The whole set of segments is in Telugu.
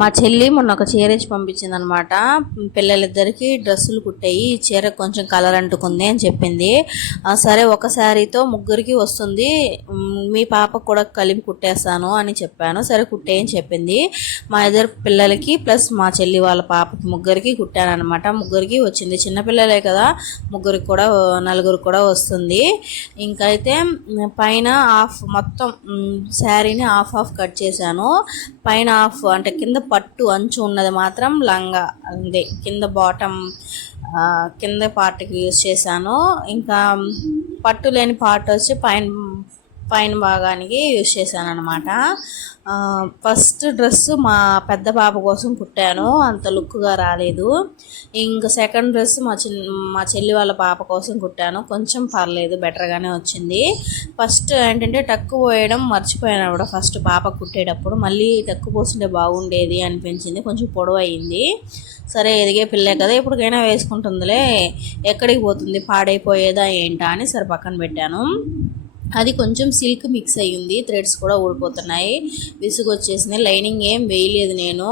మా చెల్లి మొన్న ఒక చీర ఇచ్చి పంపించింది అనమాట. పిల్లలిద్దరికి డ్రెస్సులు కుట్టాయి, ఈ చీర కొంచెం కలర్ అంటుకుంది అని చెప్పింది. సరే ఒక శారీతో ముగ్గురికి వస్తుంది, మీ పాపకు కూడా కలిపి కుట్టేస్తాను అని చెప్పాను. సరే కుట్టేయని చెప్పింది. మా ఇద్దరు పిల్లలకి ప్లస్ మా చెల్లి వాళ్ళ పాపకి ముగ్గురికి కుట్టాను అనమాట. ముగ్గురికి వచ్చింది, చిన్నపిల్లలే కదా, ముగ్గురికి కూడా నలుగురికి కూడా వస్తుంది. ఇంకైతే పైన హాఫ్ మొత్తం శారీని హాఫ్ కట్ చేశాను. పైన హాఫ్ అంటే కింద పట్టు అంచు ఉన్నది మాత్రం లంగా, అదే కింద బాటమ్ కింద పార్ట్కి యూజ్ చేశాను. ఇంకా పట్టు లేని పార్ట్ వచ్చి పైన భాగానికి యూజ్ చేశాను అనమాట. ఫస్ట్ డ్రెస్ మా పెద్ద పాప కోసం కుట్టాను, అంత లుక్గా రాలేదు. ఇంకా సెకండ్ డ్రెస్ మా చెల్లి వాళ్ళ పాప కోసం కుట్టాను, కొంచెం పర్లేదు, బెటర్గానే వచ్చింది. ఫస్ట్ ఏంటంటే టక్కు పోయడం మర్చిపోయాను కూడా ఫస్ట్ పాప కుట్టేటప్పుడు, మళ్ళీ టక్కు పోస్తుంటే బాగుండేది అనిపించింది, కొంచెం పొడవు అయ్యింది. సరే ఎదిగే పిల్లే కదా, ఎప్పటికైనా వేసుకుంటుందిలే, ఎక్కడికి పోతుంది పాడైపోయేదా ఏంటా అని సరే పక్కన పెట్టాను. అది కొంచెం సిల్క్ మిక్స్ అయ్యింది, థ్రెడ్స్ కూడా ఊడిపోతున్నాయి, విసుగు వచ్చేసింది. లైనింగ్ ఏం వేయలేదు నేను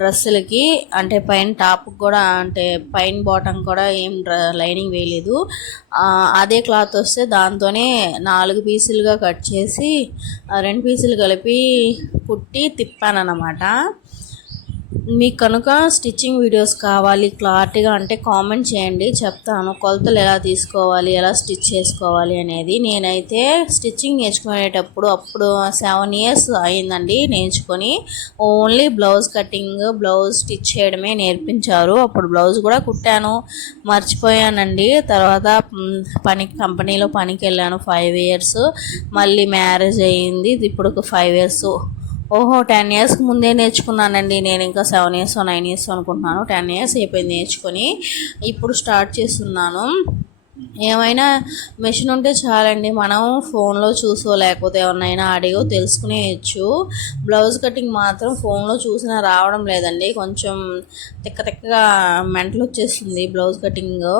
డ్రెస్సులకి, అంటే పైన టాప్కి కూడా, అంటే పైన బాటమ్ కూడా ఏం లైనింగ్ వేయలేదు. అదే క్లాత్ వస్తే దాంతోనే 4 పీసులుగా కట్ చేసి 2 పీసులు కలిపి కుట్టి తిప్పాను అన్నమాట. మీకు కనుక స్టిచ్చింగ్ వీడియోస్ కావాలి క్లారిటీగా అంటే కామెంట్ చేయండి, చెప్తాను కొలతలు ఎలా తీసుకోవాలి, ఎలా స్టిచ్ చేసుకోవాలి అనేది. నేనైతే స్టిచ్చింగ్ నేర్చుకునేటప్పుడు అప్పుడు 7 ఇయర్స్ అయిందండి నేర్చుకొని. Only blouse cutting, blouse stitch చేయడమే నేర్పించారు. అప్పుడు బ్లౌజ్ కూడా కుట్టాను, మర్చిపోయానండి. తర్వాత కంపెనీలో పనికి వెళ్ళాను 5 ఇయర్స్, మళ్ళీ మ్యారేజ్ అయ్యింది, ఇప్పుడు 5 ఇయర్స్. ఓహో 10 ఇయర్స్కి ముందే నేర్చుకున్నానండి నేను, ఇంకా 7 ఇయర్స్ 9 ఇయర్స్ అనుకుంటున్నాను. 10 ఇయర్స్ అయిపోయింది నేర్చుకొని, ఇప్పుడు స్టార్ట్ చేస్తున్నాను. ఏమైనా మెషిన్ ఉంటే చాలండి, మనం ఫోన్లో చూసో లేకపోతే ఎవరినైనా అడిగో తెలుసుకునేయచ్చు. బ్లౌజ్ కటింగ్ మాత్రం ఫోన్లో చూసినా రావడం లేదండి, కొంచెం తిక్కగా మెంటలు వచ్చేస్తుంది బ్లౌజ్ కటింగ్.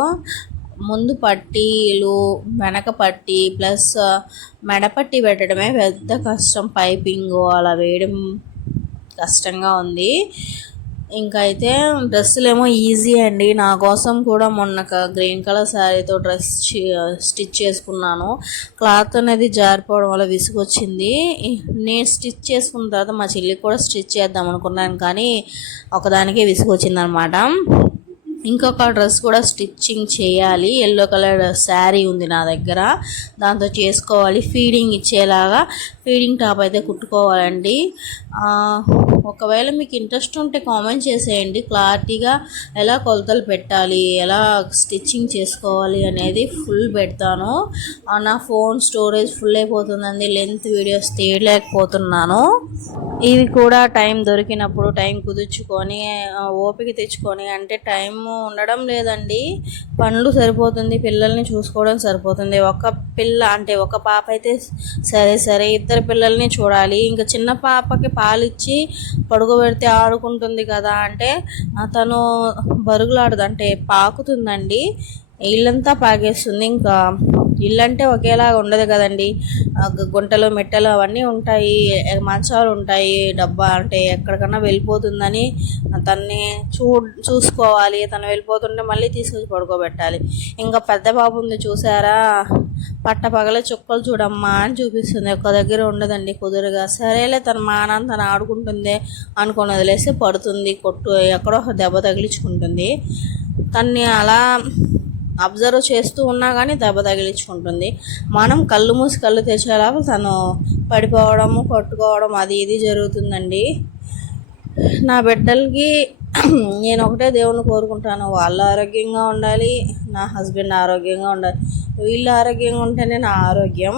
ముందు పట్టీలు, వెనక పట్టీ ప్లస్ మెడపట్టి పెట్టడమే పెద్ద కష్టం, పైపింగ్ అలా వేయడం కష్టంగా ఉంది. ఇంకా అయితే డ్రెస్సులేమో ఈజీ అండి. నా కోసం కూడా మొన్న గ్రీన్ కలర్ శారీతో డ్రెస్ స్టిచ్ చేసుకున్నాను. క్లాత్ అనేది జారిపోవడం వల్ల విసుగు వచ్చింది. నేను స్టిచ్ చేసుకున్న తర్వాత మా చెల్లికి కూడా స్టిచ్ చేద్దాం అనుకున్నాను, కానీ ఒకదానికే విసుగు వచ్చిందనమాట. ఇంకొక డ్రెస్ కూడా స్టిచ్చింగ్ చేయాలి, ఎల్లో కలర్ శారీ ఉంది నా దగ్గర, దాంతో చేసుకోవాలి. ఫీడింగ్ ఇచ్చేలాగా ఫీడింగ్ టాప్ అయితే కుట్టుకోవాలండి. ఒకవేళ మీకు ఇంట్రెస్ట్ ఉంటే కామెంట్ చేసేయండి, క్లారిటీగా ఎలా కొలతలు పెట్టాలి, ఎలా స్టిచ్చింగ్ చేసుకోవాలి అనేది ఫుల్ పెడతాను. నా ఫోన్ స్టోరేజ్ ఫుల్ అయిపోతుందండి, లెంత్ వీడియోస్ తీయలేకపోతున్నాను. ఇవి కూడా టైం దొరికినప్పుడు టైం కుదుర్చుకొని ఓపిక తెచ్చుకొని, అంటే టైం ఉండడం లేదండి, పనులు సరిపోతుంది, పిల్లల్ని చూసుకోవడం సరిపోతుంది. ఒక పాప అయితే సరే ఇద్దరు పిల్లల్ని చూడాలి. ఇంకా చిన్న పాపకి పాలిచ్చి పడుకోబెడితే ఆడుకుంటుంది కదా అంటే తను బరుగులాడదు, అంటే పాకుతుందండి, ఇల్లంతా పాకేస్తుంది. ఇంకా ఇల్లంటే ఒకేలాగా ఉండదు కదండి, గుంటలు మెట్టలు అవన్నీ ఉంటాయి, మంచాలు ఉంటాయి, డబ్బా అంటే ఎక్కడికన్నా వెళ్ళిపోతుందని తన్ని చూసుకోవాలి. తను వెళ్ళిపోతుంటే మళ్ళీ తీసుకొచ్చి పడుకోబెట్టాలి. ఇంకా పెద్ద బాబు ఉంది చూసారా, పట్టపగల చుక్కలు చూడమ్మా అని చూపిస్తుంది, ఒక్క దగ్గర ఉండదండి కుదురుగా. సరేలే తన మానాన్ని తను ఆడుకుంటుంది అనుకుని వదిలేస్తే పడుతుంది, ఎక్కడో దెబ్బ తగిలించుకుంటుంది. తన్ని అలా అబ్జర్వ్ చేస్తూ ఉన్నా కానీ దెబ్బ తగిలించుకుంటుంది. మనం కళ్ళు మూసి కళ్ళు తెచ్చేలాగా తను పడిపోవడము, కొట్టుకోవడం అది ఇది జరుగుతుందండి. నా బిడ్డలకి నేను ఒకటే దేవుని కోరుకుంటాను, వాళ్ళు ఆరోగ్యంగా ఉండాలి, నా హస్బెండ్ ఆరోగ్యంగా ఉండాలి, వీళ్ళు ఆరోగ్యంగా ఉంటేనే నా ఆరోగ్యం.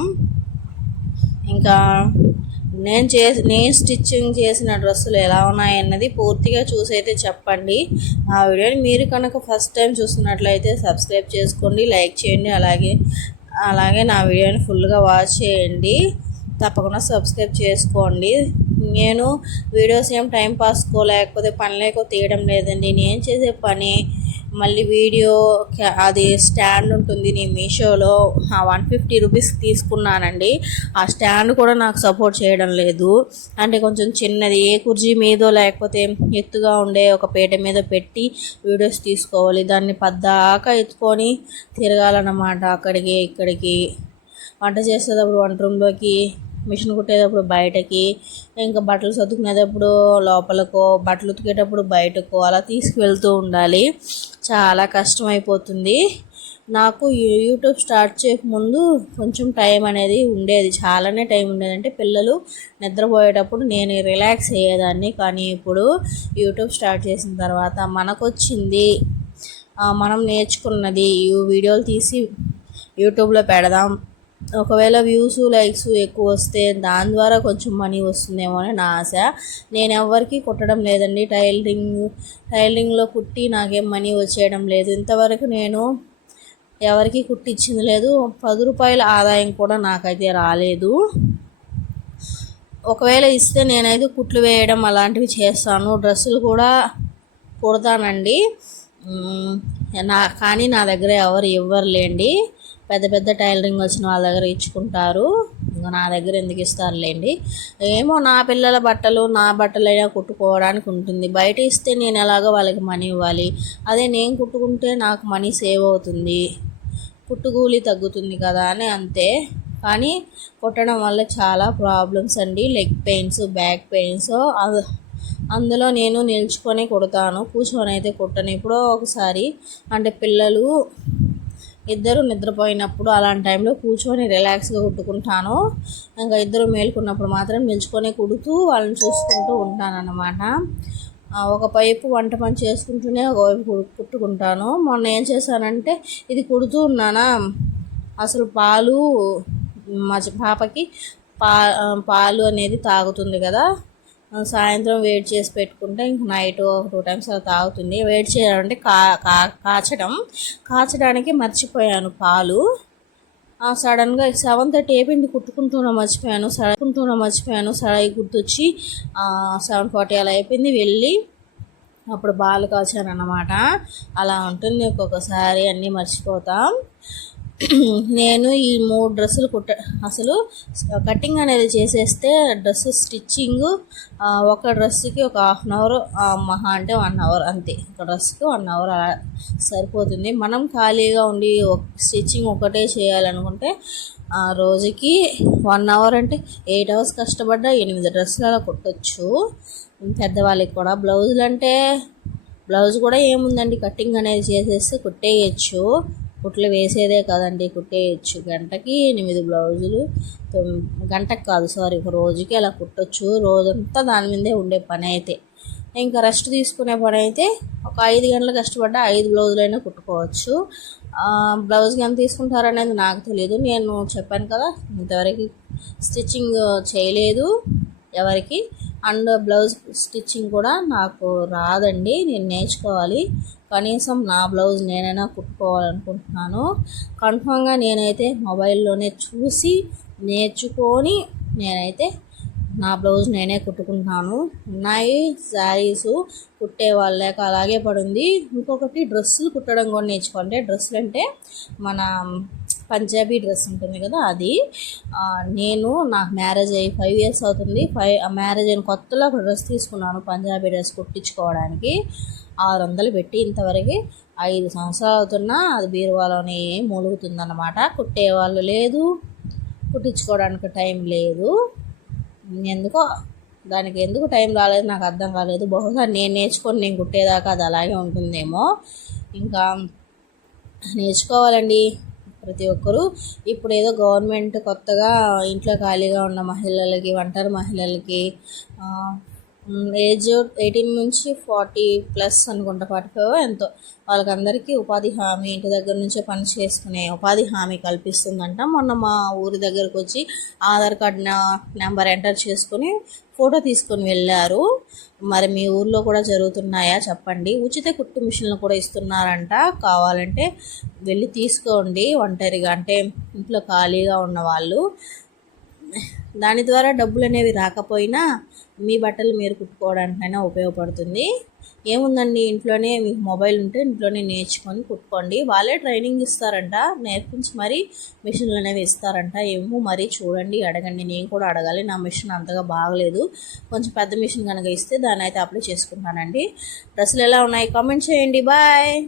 ఇంకా నేను స్టిచ్చింగ్ చేసిన డ్రెస్సులు ఎలా ఉన్నాయన్నది పూర్తిగా చూసి అయితే చెప్పండి. ఆ వీడియోని మీరు కనుక ఫస్ట్ టైం చూస్తున్నట్లయితే సబ్స్క్రైబ్ చేసుకోండి, లైక్ చేయండి, అలాగే నా వీడియోని ఫుల్గా వాచ్ చేయండి, తప్పకుండా సబ్స్క్రైబ్ చేసుకోండి. నేను వీడియోస్ ఏం టైం పాస్కో లేకపోతే పని లేకో తీయడం లేదండి, నేను చేసే పని మళ్ళీ వీడియో అది స్టాండ్ ఉంటుంది, నేను మీషోలో 150 రూపీస్ తీసుకున్నానండి. ఆ స్టాండ్ కూడా నాకు సపోర్ట్ చేయడం లేదు. అంటే కొంచెం చిన్నది, ఏ కుర్చీ మీదో లేకపోతే ఎత్తుగా ఉండే ఒక పీట మీద పెట్టి వీడియోస్ తీసుకోవాలి. దాన్ని పద్దాకా ఎత్తుకొని తిరగాలన్నమాట, అక్కడికి ఇక్కడికి. వంట చేసేటప్పుడు వంట రూమ్లోకి, మిషన్ కుట్టేటప్పుడు బయటకి, ఇంకా బట్టలు సర్దుకునేటప్పుడు లోపలకో, బట్టలు ఉతికేటప్పుడు బయటకో అలా తీసుకువెళ్తూ ఉండాలి. చాలా కష్టమైపోతుంది. నాకు యూట్యూబ్ స్టార్ట్ చేయకముందు కొంచెం టైం అనేది ఉండేది, చాలానే టైం ఉండేది. అంటే పిల్లలు నిద్రపోయేటప్పుడు నేను రిలాక్స్ అయ్యేదాన్ని. కానీ ఇప్పుడు యూట్యూబ్ స్టార్ట్ చేసిన తర్వాత మనకొచ్చింది, మనం నేర్చుకున్నది వీడియోలు తీసి యూట్యూబ్లో పెడదాం, ఒకవేళ వ్యూస్ లైక్స్ ఎక్కువ వస్తే దాని ద్వారా కొంచెం మనీ వస్తుందేమో అని నా ఆశ. నేను ఎవరికి కుట్టడం లేదండి, టైలరింగ్లో కుట్టి నాకేం మనీ వచ్చేయడం లేదు. ఇంతవరకు నేను ఎవరికి కుట్టించింది లేదు. 10 రూపాయల ఆదాయం కూడా నాకైతే రాలేదు. ఒకవేళ ఇస్తే నేనైతే కుట్లు వేయడం అలాంటివి చేస్తాను, డ్రెస్సులు కూడా కుడతానండి. కానీ నా దగ్గర ఎవరు ఇవ్వరులేండి. పెద్ద పెద్ద టైలరింగ్ వచ్చిన వాళ్ళ దగ్గర ఇచ్చుకుంటారు, ఇంకా నా దగ్గర ఎందుకు ఇస్తారులేండి. ఏమో, నా పిల్లల బట్టలు నా బట్టలైనా కుట్టుకోవడానికి ఉంటుంది. బయట ఇస్తే నేను ఎలాగో వాళ్ళకి మనీ ఇవ్వాలి, అదే నేను కుట్టుకుంటే నాకు మనీ సేవ్ అవుతుంది, కుట్టుకూలి తగ్గుతుంది కదా అని అంతే. కానీ కుట్టడం వల్ల చాలా ప్రాబ్లమ్స్ అండి, లెగ్ పెయిన్స్, బ్యాక్ పెయిన్స్. అందులో నేను నిల్చుకొని కుడతాను, కూర్చొని అయితే కుట్టను. ఎప్పుడో ఒకసారి, అంటే పిల్లలు ఇద్దరు నిద్రపోయినప్పుడు అలాంటి టైంలో కూర్చొని రిలాక్స్గా కుట్టుకుంటాను. ఇంకా ఇద్దరు మేలుకున్నప్పుడు మాత్రం నిల్చుకొని కుడుతూ వాళ్ళని చూసుకుంటూ ఉంటానన్నమాట. ఒకవైపు వంట పని చేసుకుంటూనే ఒకవైపు కుట్టుకుంటాను. మొన్న ఏం చేశానంటే, ఇది కుడుతూ ఉన్నానా, అసలు పాలు మా పాపకి పాలు అనేది తాగుతుంది కదా, సాయంత్రం వేడి చేసి పెట్టుకుంటే ఇంక నైట్ 2 టైమ్స్ అలా తాగుతుంది. వేడి చేయాలంటే కాచడానికి మర్చిపోయాను పాలు. సడన్గా 7:30 అయిపోయింది, కుట్టుకుంటూనే మర్చిపోయాను. సడన్గా గుర్తొచ్చి 7:40 అలా అయిపోయింది, వెళ్ళి అప్పుడు పాలు కాచాను అన్నమాట. అలా ఉంటుంది ఒక్కొక్కసారి, అన్నీ మర్చిపోతాం. నేను ఈ 3 డ్రెస్సులు అసలు కటింగ్ అనేది చేసేస్తే డ్రెస్ స్టిచ్చింగ్ ఒక డ్రెస్కి ఒక 1/2 అవర్, మహా అంటే 1 అవర్ అంతే. ఒక డ్రెస్కి 1 అవర్ అలా సరిపోతుంది. మనం ఖాళీగా ఉండి స్టిచ్చింగ్ ఒకటే చేయాలనుకుంటే రోజుకి 1 అవర్ అంటే 8 అవర్స్ కష్టపడ్డా 8 డ్రెస్సులు అలా కుట్టచ్చు. పెద్దవాళ్ళకి కూడా బ్లౌజ్ కూడా ఏముందండి, కటింగ్ అనేది చేసేస్తే కుట్టేయచ్చు. కుట్లు వేసేదే కదండి, కుట్టేయచ్చు. గంటకి 8 బ్లౌజులు, గంటకు కాదు సారీ, ఒక రోజుకి అలా కుట్టచ్చు. రోజంతా దాని మీదే ఉండే పని అయితే. ఇంకా రెస్ట్ తీసుకునే పని అయితే ఒక 5 గంటలు కష్టపడ్డా 5 బ్లౌజులైనా కుట్టుకోవచ్చు. బ్లౌజ్కి ఎంత తీసుకుంటారనేది నాకు తెలియదు. నేను చెప్పాను కదా, ఇంతవరకు స్టిచ్చింగ్ చేయలేదు ఎవరికి. అండ్ బ్లౌజ్ స్టిచ్చింగ్ కూడా నాకు రాదండి, నేను నేర్చుకోవాలి. కనీసం నా బ్లౌజ్ నేనైనా కుట్టుకోవాలనుకుంటున్నాను. కన్ఫామ్గా నేనైతే మొబైల్లోనే చూసి నేర్చుకొని నేనైతే నా బ్లౌజ్ నేనే కుట్టుకుంటాను. ఉన్నాయి శారీస్ కుట్టే వాళ్ళక అలాగే పడింది. ఇంకొకటి డ్రెస్సులు కుట్టడం కూడా నేర్చుకోవాలంటే, డ్రెస్సులు అంటే మన పంజాబీ డ్రెస్ ఉంటుంది కదా, అది నాకు మ్యారేజ్ అయ్యి 5 ఇయర్స్ అవుతుంది. మ్యారేజ్ అయిన కొత్తలో ఒక డ్రెస్ తీసుకున్నాను, పంజాబీ డ్రెస్ కుట్టించుకోవడానికి 600 పెట్టి. ఇంతవరకు 5 సంవత్సరాలు అవుతున్నా అది బీరువాలోనే మూలుగుతుందన్నమాట. కుట్టేవాళ్ళు లేదు, కుట్టించుకోవడానికి టైం లేదు. దానికి ఎందుకు టైం రాలేదు నాకు అర్థం కాలేదు. బహుశా నేను నేర్చుకొని నేను కుట్టేదాకా అది అలాగే ఉంటుందేమో. ఇంకా నేర్చుకోవాలండి ప్రతి ఒక్కరూ. ఇప్పుడు ఏదో గవర్నమెంట్ కొత్తగా ఇంట్లో ఖాళీగా ఉన్న మహిళలకి, ఒంటరి మహిళలకి, ఏజ్ 18 నుంచి 40+ అనుకుంటా, 45 ఎంతో, వాళ్ళకందరికీ ఉపాధి హామీ, ఇంటి దగ్గర నుంచే పని చేసుకునే ఉపాధి హామీ కల్పిస్తుందంట. మొన్న మా ఊరి దగ్గరకు వచ్చి ఆధార్ కార్డు నెంబర్ ఎంటర్ చేసుకుని ఫోటో తీసుకొని వెళ్ళారు. మరి మీ ఊర్లో కూడా జరుగుతున్నాయా చెప్పండి. ఉచిత కుట్టు మిషన్లు కూడా ఇస్తున్నారంట, కావాలంటే వెళ్ళి తీసుకోండి. ఒంటరిగా అంటే ఇంట్లో ఖాళీగా ఉన్నవాళ్ళు, దాని ద్వారా డబ్బులు అనేవి రాకపోయినా మీ బట్టలు మీరు కుట్టుకోవడానికైనా ఉపయోగపడుతుంది. ఏముందండి, ఇంట్లోనే మీకు మొబైల్ ఉంటే ఇంట్లోనే నేర్చుకొని కుట్టుకోండి. వాళ్ళే ట్రైనింగ్ ఇస్తారంట, నేర్పించి మరీ మిషన్లు అనేవి ఇస్తారంట. ఏమో మరి చూడండి, అడగండి. నేను కూడా అడగాలి, నా మిషన్ అంతగా బాగలేదు. కొంచెం పెద్ద మిషన్ కనుక ఇస్తే దాన్ని అయితే అప్లై చేసుకుంటానండి. డ్రెస్సులు ఎలా ఉన్నాయి కామెంట్ చేయండి. బాయ్.